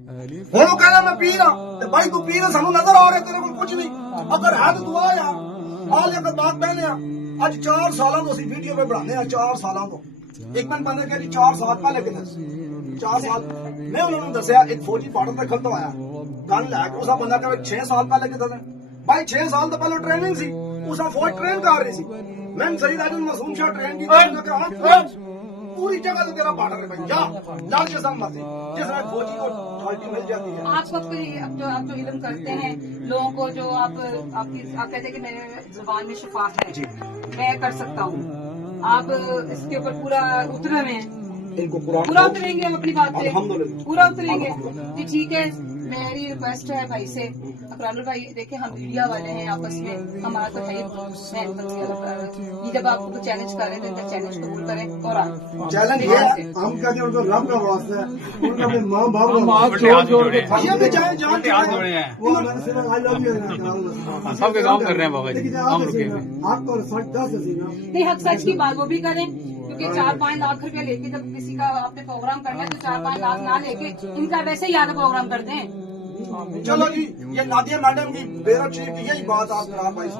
ہوں وہ کہنا میں پیر ہاں بھائی تو پیر سانو نظر آ رہا تیرے کو کچھ نہیں اگر ہے تو دعا یار آ لے کر بات پہنے اج 4 سالاں تو اسی ویڈیو پہ بنانے 4 سالاں تو ایک من بندے کہ 4 سال پہلے کتنے 4 سال میں انہوں نے دسیا ایک فوجی باڈر تے کھلتا آیا گن لے کے اسا بندہ کہ 6 سال پہلے کتنے بھائی 6 سال تو پہلے ٹریننگ سی اسا فوج ٹرین کر رہی سی میں سعید راجن معصوم شاہ ٹرین کی کہ پوری جگہ سے تیرا باڈر ہے بھائی جا لال کے ساتھ مرضی جس میں فوجی کو ڈھالٹی مل جاتی ہے آپ کو اب جو علم کرتے ہیں لوگوں کو جو آپ کہتے ہیں کہ میرے زبان میں شفا ہے میں کر سکتا ہوں آپ اس کے اوپر پورا اترے ہوئے ہیں پورا اتریں گے ہم اپنی بات پہ پورا اتریں گے جی ٹھیک ہے میری ریکویسٹ ہے بھائی سے اقرار بھائی دیکھیں ہم میڈیا والے ہیں آپس میں ہمارا تو ہے یہ جب آپ کو چیلنج کر رہے تھے چیلنج قبول کریں اور چیلنج ہم کہتے ہیں ان رب کا واسطہ ہے ان کا اپنے ماں باپ یہ بھی جان جوڑے ہیں سب کے کام کر رہے ہیں بابا جی آپ کو سچ دس نہیں حق سچ کی بات وہ بھی کریں کیونکہ 4-5 لاکھ روپے لے کے جب کسی کا آپ نے پروگرام کرنا ہے تو 4-5 لاکھ نہ لے کے ان کا ویسے ہی آگے پروگرام کرتے ہیں چلو جی یہ نادیہ میڈم کی بیرت شریف کی یہی بات آپ کرا پائی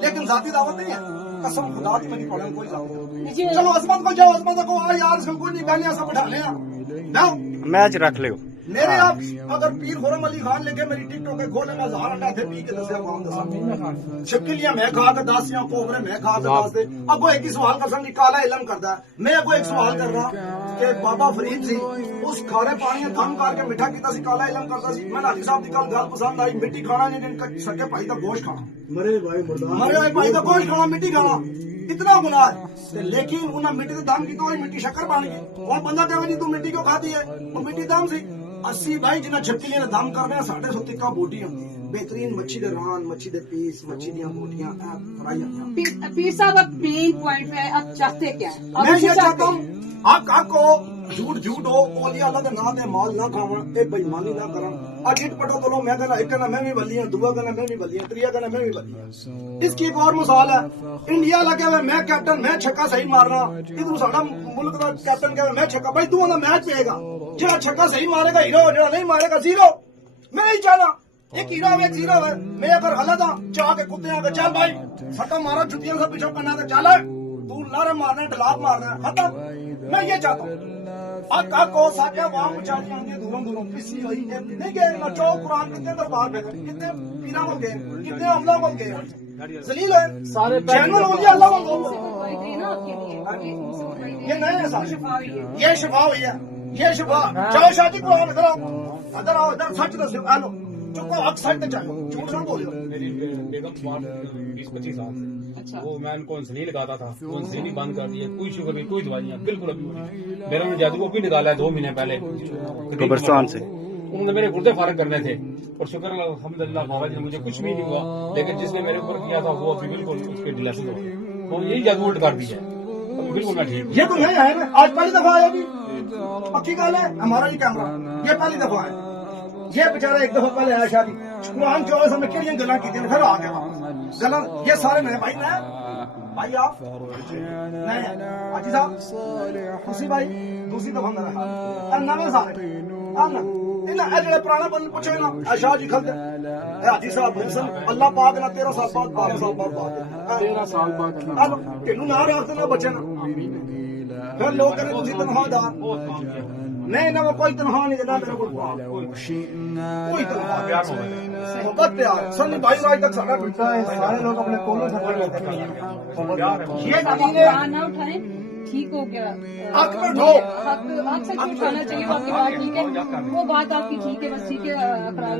لیکن ذاتی دعوت نہیں ہے قسم خدا کی میری پڑھن کوئی دعوت نہیں چلو عصمت کو جاؤ عصمت کو آ یار اس کو کوئی نہیں بہنیاں سب بٹھا لیں جاؤ میچ رکھ لو میرے آپ اگر پیر خرم علی خان لے کے میری ٹک ٹاک کے کھولے میں 1000 انڈا تھے پی کے دسیا کام دسا شکلیاں میں کھا کے 10 یا کوبرے میں کھا کے 10 دے اب وہ ایک ہی سوال کر سکتی کالا علم کرتا ہے میں کو ایک سوال کر رہا کہ بابا فرید سی اس کھارے پانی دم کر کے میٹھا کیتا سی کالا علم کرتا سی میں حاجی صاحب کی گل پسند آئی مٹی کھانا نہیں سکے بھائی کا گوشت کھانا مرے بھائی کا گوشت کھانا مٹی کھانا اتنا گناہ ہے لیکن انہیں مٹی سے دم کی تو مٹی شکر بن گئی اور بندہ کہ نہیں تو مٹی کیوں کھاتی ہے وہ مٹی دم سی 80 بھائی جنہیں چھپکلیاں نے دم کرنے ہیں ساڑھے سو تکا بوٹی ہوتی ہیں بہترین مچھی دے ران مچھی دے پیس مچھی دیاں بوٹیاں فرائی ہوتی ہیں پیر صاحب اب مین پوائنٹ ہے اب چاہتے کیا ہیں میں یہ چاہتا ہوں حق حق ہو جھوٹ ہو اولیاء اللہ دے نام دے مال نہ کھاون اے بے ایمانی نہ کرن اڈٹ پٹو تو میں کہنا ایک کہنا میں بھی ولی ہوں دوسرا کہنا میں بھی ولی ہوں تیسرا کہنا میں بھی ولی ہوں اس کی ایک اور مثال ہے انڈیا لگے ہوئے میں کیپٹن میں چھکا صحیح مارنا ادھر ساڈا ملک دا کیپٹن کہے میں چھکا بھائی تو دا میچ پے گا جڑا چھکا صحیح مارے گا ہیرو جڑا نہیں مارے گا زیرو میں نہیں چاہنا ایک ہیرو ہے ایک زیرو ہے میں اگر غلط ہوں چاہ کے کتے آ کے چل بھائی سٹا مارا جتیاں سے پیچھے کرنا تے چل تو لارے مارنا ڈلاپ مارنا ختم میں یہ چاہتا ہوں آقا کو ساکیا وہاں مچالی آنگی دوروں دوروں کسی ہوئی نہیں گئے نہ چو قرآن کتنے دربار پہ کتنے پیرا ہو گئے کتنے عملہ ہو گئے ذلیل ہے سارے جنرل اولیاء اللہ ہو یہ نہیں ہے سارے یہ شفا ہوئی ہے یہ شفا چاہو شادی قرآن ادھر آؤ ادھر سچ دسو آ لو چکو حق سچ تے چاہو جھوٹ نہ بولو میری بیگم 20-25 سال سے وہ میں ان کو انسولین لگاتا تھا وہ انسولین بند کر دیا کوئی شوگر نہیں کوئی دوائیاں بالکل ابھی میرا نے جادو کو بھی نکالا ہے 2 مہینے پہلے قبرستان سے انہوں نے میرے گردے فارغ کرنے تھے اور شکر الحمدللہ بابا جی نے مجھے کچھ بھی نہیں ہوا لیکن جس نے میرے اوپر کیا تھا وہ ابھی بالکل اس کے ڈلیشن ہو وہ یہی جادو الٹ کر دیا ابھی بالکل میں ٹھیک یہ تو نہیں ہے نا آج پہلی دفعہ آیا جی پکی گل ہے ہمارا یہ کیمرہ یہ پہلی دفعہ ہے یہ بیچارہ ایک دفعہ پہلے آیا شادی قرآن 24 میں کہڑی گلاں کی پھر آ گیا گلاں یہ سارے نئے بھائی نئے بھائی آپ نئے حاجی صاحب خوشی بھائی دوسری دفعہ میرا حال نویں سارے جڑے پرانا بند پوچھے نا شاہ جی کھلتے حاجی صاحب اللہ پاک نہ 13 سال بعد 12 سال بعد 13 سال بعد تینوں نہ رکھتے نہ بچے نا پھر لوگ کہتے تسی تنخواہ دار نہیں نہ وہ کوئی تنخواہ نہیں دینا میرے کو کوئی تنخواہ محبت پیار سنی بھائی راج تک سارا ٹوٹا ہے سارے لوگ اپنے کونوں سے پڑھ لیتے ہیں یہ دین نہ اٹھائیں ٹھیک ہو گیا حق پہ اٹھو حق سے اٹھانا چاہیے آپ کی بات ٹھیک ہے وہ بات آپ کی ٹھیک ہے بس ٹھیک ہے اقرار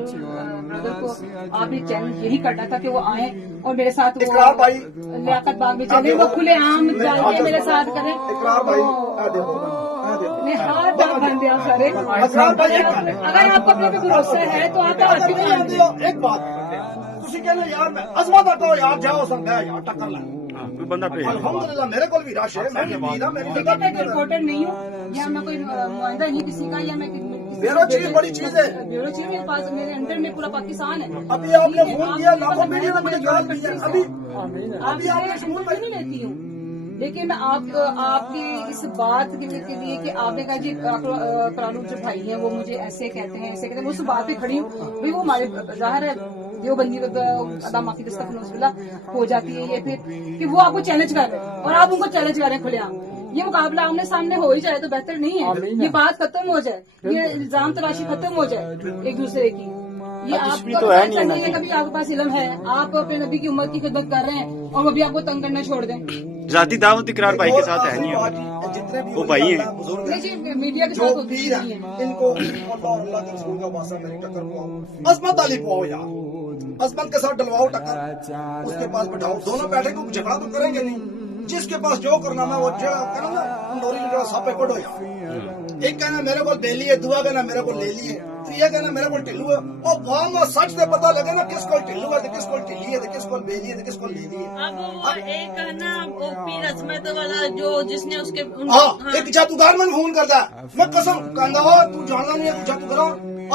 بردر کو آپ نے چیلنج یہی کرنا تھا کہ وہ آئیں اور میرے ساتھ اقرار بھائی لیاقت باغ میں چلے وہ کھلے عام جا کے میرے ساتھ کریں اقرار بھائی دیکھو ہاتھ بن دیا سارے اگر آپ کو اپنے پہ بھروسہ ہے تو آپ ایک بات تسی کہنا یار میں عظمت آتا یار جاؤ سنگا یار ٹکر لیں بندہ الحمدللہ میرے کو بھی رش ہے میں رپورٹر نہیں ہوں یا میں کوئی نمائندہ نہیں کسی کا یا میں بیورو چیف بڑی چیز ہے بیورو چیف میرے پاس میرے انڈر میں پورا پاکستان ہے ابھی آپ نے فون کیا لاکھوں میڈیا نے مجھے جواب دیا ابھی آپ نے فون نہیں لیتی ہوں لیکن میں آپ کی اس بات کے لیے کہ آپ نے کہا جی قرآن جو بھائی ہیں وہ مجھے ایسے کہتے ہیں ایسے کہتے ہیں، وہ اس بات پہ کھڑی ہوں بھائی، وہ ہمارے ظاہر ہے جو بندی ادا معافی ہو جاتی ہے یہ پھر کہ وہ آپ کو چیلنج کر رہے ہیں اور آپ ان کو چیلنج کر رہے ہیں کھلے عام. یہ مقابلہ آمنے سامنے ہو ہی جائے تو بہتر نہیں ہے، یہ بات ختم ہو جائے، یہ الزام تراشی ختم ہو جائے ایک دوسرے کی. یہ آپ کو چاہیے کبھی آپ کے پاس علم ہے، آپ اپنے نبی کی امت کی خدمت کر رہے ہیں اور وہ بھی آپ کو تنگ کرنا چھوڑ دیں. ذاتی دعوت اقرار بھائی کے ساتھ ہے نہیں، جتنے بھی وہ بھائی ہیں. بزرگ جی میڈیا کے جو ساتھ ہوتی پیر ہیں ان کو اللہ اور اللہ کے رسول کا واسطہ میری ٹکر پواؤ، عظمت علی پواؤ یار، عظمت کے ساتھ ڈلواؤ ٹکر، اس کے پاس بٹھاؤ، دونوں بیٹھے کو جھگڑا تو کریں گے نہیں. جس کے پاس جو کرنا میں وہ کرنا نا، نوری جڑا سب پہ پڑھو یار. ایک کہنا میرے کو دے لیے، دعا کہنا میرے کو لے لیے، تو یہ کہنا میرے کو ٹلو ہے. اور وہاں سچ سے پتہ لگے نا کس کو ٹلو ہے، کس کو ٹلی ہے، کس کو بے لیے، کس کو لے لیے. اب ایک ہے نا وہ پیر عظمت والا جو جس نے اس کے ہاں ایک جادوگر میں فون کرتا ہے، میں قسم کہندا ہو تو جاننا نہیں ہے تو جادوگر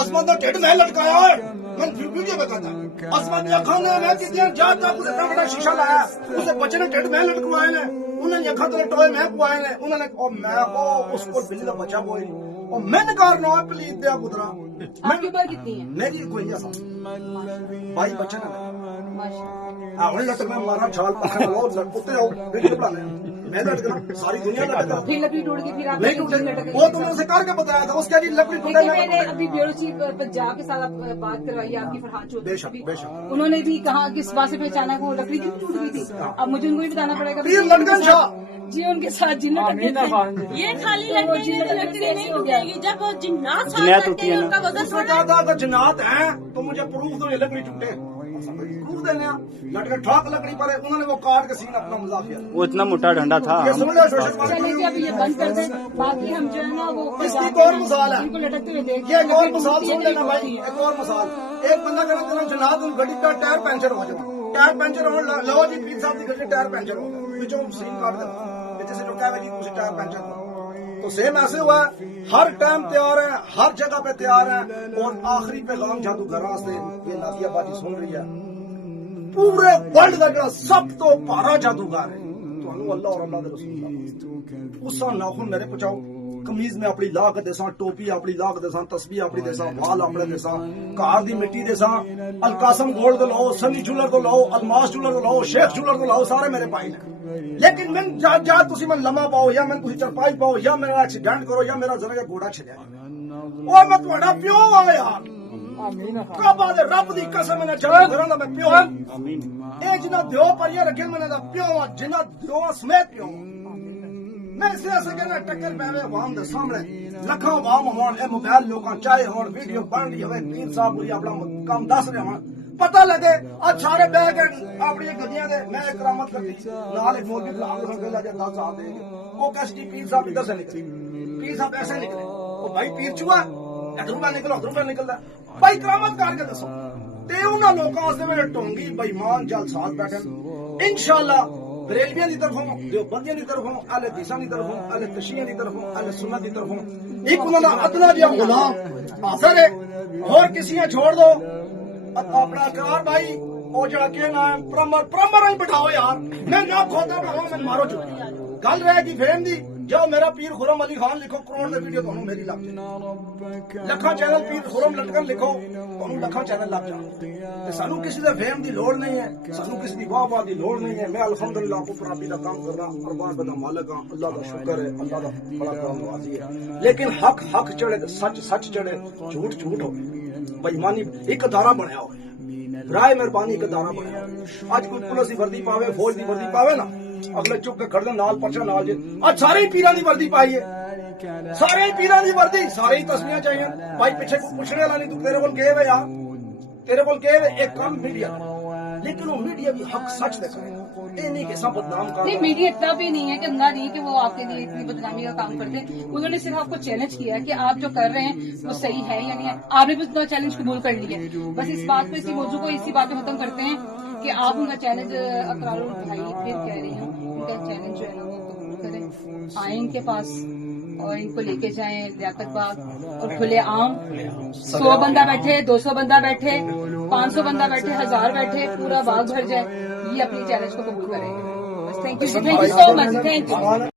عظمت کا ٹھڈ میں لٹکایا ہے. میں ویڈیو میں کہتا عظمت نے اکھاں نے میں کتنے جات تک اسے اتنا بڑا شیشہ لایا، اسے بچے نے ٹھڈ میں لٹکوائے نے، انہوں نے اکھاں تے ٹوئے میں پوائے نے، انہوں نے اور میں اس کو بلی کا بچہ کوئی اور میں نکار نہ پلیز دیا پترا. آپ کی عمر کتنی ہے؟ میری کوئی نہیں بھائی بچے نہ ہوں لٹ میں مارا چھال پکڑ لو کتے رہو ویڈیو بنا میں لٹ کر ساری دنیا لٹکا پھر لکڑی ٹوٹ گئی، پھر آپ نہیں ٹوٹے وہ تم نے اسے کر کے بتایا تھا اس کے لیے لکڑی ٹوٹے میں نے ابھی بیورو چیف پنجاب کے ساتھ بات کروائی آپ کی فرحان بے چودھری شک بھی، بے شک انہوں نے بھی کہا کس بات سے پہچانا وہ لکڑی کی ٹوٹ گئی تھی. اب مجھے ان کو بھی بتانا پڑے گا پیر لٹکن شاہ جی ان کے ساتھ جن لٹکے تھے یہ خالی لکڑی نہیں ٹوٹے گی، جب وہ جنات ساتھ جنات لگتے ہوتی ہے ہیں نا. ان کا وزن اس نے کہا تھا اگر جنات ہیں تو مجھے پروف دو یہ لکڑی ٹوٹے، پروف دینے لٹ کے ٹھاک لکڑی پر انہوں نے وہ کاٹ کے سین اپنا مذاق کیا. وہ اتنا موٹا ڈنڈا تھا. یہ سمجھ لو سوشل چلے جی اب یہ بند کر دیں، باقی ہم جو ہے نا وہ اس کی ایک اور مثال ہے، ان کو لٹکتے ہوئے دیکھ یہ ایک اور مثال سن لینا بھائی، ایک اور مثال. ایک بندہ کہنا تیرا جنات ان گاڑی کا ٹائر پنچر ہو جائے، ٹائر پنچر ہو لو جی پیر صاحب کی گاڑی ٹائر پنچر ہو بچوں سین کاٹ دے جیسے جو کہا جی مجھے ٹائر پنچر ہو. تو سیم ایسے ہوا ہے، ہر ٹائم تیار ہے، ہر جگہ پہ تیار ہے. اور آخری پیغام جادوگراں سے یہ نادیہ باجی سن رہی ہے، پورے ورلڈ کا جڑا سب تو پارا جادوگر ہے تو اللہ اور اللہ دے رسول اللہ اس ناخن میرے پچاؤ، کمیز میں اپنی لا کے دیساں، ٹوپی اپنی لا کے دیساں، تسبیح اپنی دیساں، وال اپنے دیساں، کار دی مٹی دیساں، القاسم گولڈ تو لو، سنی جولر تو لو، الماس جولر تو لو، شیخ جولر تو لو، سارے میرے پائی ہیں. لیکن میں جا تسی میں لمحہ پاؤ یا میں تسی چرپائی پاؤ یا میرا ایکسیڈنٹ کرو یا میرا ذرا کا گھوڑا چھلیا او میں تہاڈا پیو آ یار. کعبہ دے رب دی قسم میں جڑا گھراں دا میں پیو اے جنہ دیو پریاں رکھے میں دا پیو جنہ دیو سمیت پیو. میں اس لیے سے کہنا ٹکر پہوے عوام دے سامنے لکھاں عوام ہون، اے موبائل لوکاں چاہے ہون، ویڈیو بن رہی ہوئے، پیر صاحب پوری اپنا کام دس رہے ہون، پتہ لگے آج سارے بہ کے اپنی گڈیاں دے میں کرامت کرتی نال ایک مولوی بلا کے گلا جے 10 سال دے وہ کیسٹی پیر صاحب ادھر سے نکلے، پیر صاحب ایسے نکلے، او بھائی پیر چوا ادھروں نہ نکلو ادھروں نہ نکلدا بھائی کرامت کر کے دسو. تے انہاں لوکاں واسطے میرے ٹونگی بے ایمان جل ساتھ بیٹھن انشاءاللہ. بریلویاں دی طرفوں، دیوبندیاں دی طرفوں، اہل حدیثاں دی طرفوں، اہل تشیعہ دی طرفوں، اہل سنت دی طرفوں ایک انہاں دا ادنا جہا غلام حاضر ہے. اور کسیاں چھوڑ دو اپنا اقرار بھائی وہ جڑا کہ نام پرمبر ہی بٹھاؤ یار. میں نہ کھوتا بھاوا میں مارو چکا گل رہے گی فیم دی. جاؤ میرا پیر خرم علی خان لکھو، کروڑ دے ویڈیو تانوں میری لگ جائے. لکھاں چینل پیر خرم لٹکن لکھو، تانوں لکھاں چینل لگ جان. سانو کسی دے فیم دی لوڑ نہیں ہے، سانو کسی دی واہ واہ دی لوڑ نہیں ہے. میں الحمدللہ اوپر ربی دا کام کرنا، ارباب دا مالک ہاں. اللہ دا شکر ہے، اللہ دا بڑا کرم نوازی ہے. لیکن حق حق چڑھے تے سچ سچ چڑھے، جھوٹ جھوٹ ہو. بے ایمانی ایک ادارہ بنیا ہوا ہے، برائے مہربانی ایک ادارہ بنیا ہوا ہے. اج کوئی پولیس دی وردی پاوے، فوج دی وردی پاوے نا، اگلے چک کے کھڑ دے نال پرچہ نال جے. اج سارے ہی پیراں دی وردی پائی ہے، سارے ہی پیراں دی وردی، سارے ہی تسمیاں چاہیے. بھائی پیچھے کوئی پوچھنے والا نہیں، تو تیرے کول کہے وے یار، تیرے کول کہے وے ایک کام میڈیا. لیکن وہ میڈیا بھی حق سچ دے کرے، یہ نہیں کہ سب بدنام کر. نہیں میڈیا اتنا بھی نہیں ہے کہ اندھا نہیں کہ وہ آپ کے لیے اتنی بدنامی کا کام کرتے ہیں. انہوں نے صرف آپ کو چیلنج کیا کہ آپ جو کر رہے ہیں وہ صحیح ہے یا نہیں ہے. آپ نے بھی اتنا چیلنج قبول کر لیا. بس اس بات پہ اسی موضوع کو اسی بات پہ ختم کرتے ہیں کہ آپ ان کا چیلنج اقرار البھائی پھر کہہ رہی ہیں ان کا چیلنج جو ہے نا وہ قبول کریں، آئیں ان کے پاس اور ان کو لے کے جائیں لیاقت باغ اور کھلے عام. 100 بندہ بیٹھے، 200 بندہ بیٹھے، 500 بندہ بیٹھے، 1000 بیٹھے، پورا باغ بھر جائے، یہ اپنی چیلنج کو قبول کریں. Thank you so much. Thank you.